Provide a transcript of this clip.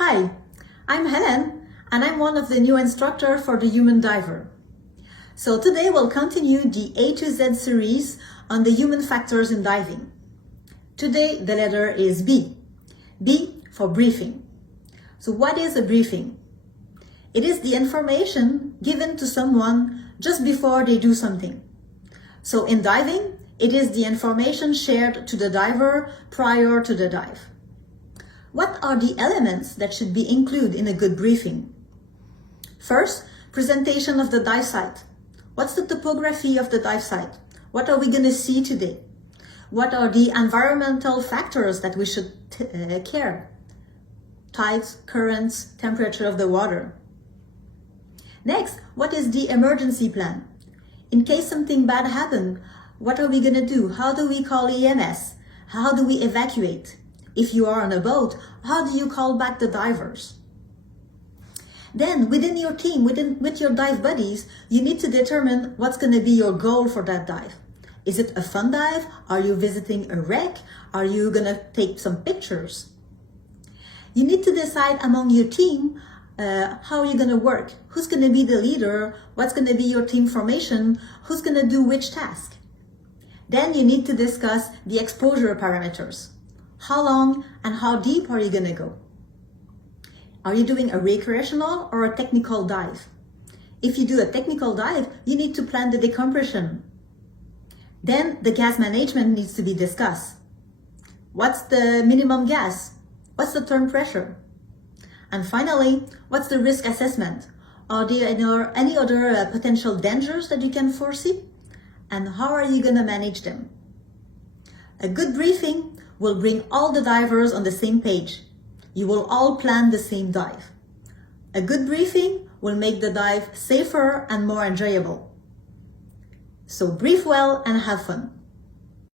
Hi, I'm Helen, and I'm one of the new instructors for the Human Diver. So today we'll continue the A to Z series on the human factors in diving. Today the letter is B. B for briefing. So what is a briefing? It is the information given to someone just before they do something. So in diving, it is the information shared to the diver prior to the dive. What are the elements that should be included in a good briefing? First, presentation of the dive site. What's the topography of the dive site? What are we going to see today? What are the environmental factors that we should care? Tides, currents, temperature of the water. Next, what is the emergency plan? In case something bad happens, what are we going to do? How do we call EMS? How do we evacuate? If you are on a boat, how do you call back the divers? Then within your team, with your dive buddies, you need to determine what's going to be your goal for that dive. Is it a fun dive? Are you visiting a wreck? Are you going to take some pictures? You need to decide among your team how you're going to work. Who's going to be the leader? What's going to be your team formation? Who's going to do which task? Then you need to discuss the exposure parameters. How long and how deep are you going to go? Are you doing a recreational or a technical dive? If you do a technical dive, you need to plan the decompression. Then the gas management needs to be discussed. What's the minimum gas? What's the turn pressure? And finally, what's the risk assessment? Are there any other potential dangers that you can foresee? And how are you going to manage them? A good briefing will bring all the divers on the same page. You will all plan the same dive. A good briefing will make the dive safer and more enjoyable. So brief well and have fun.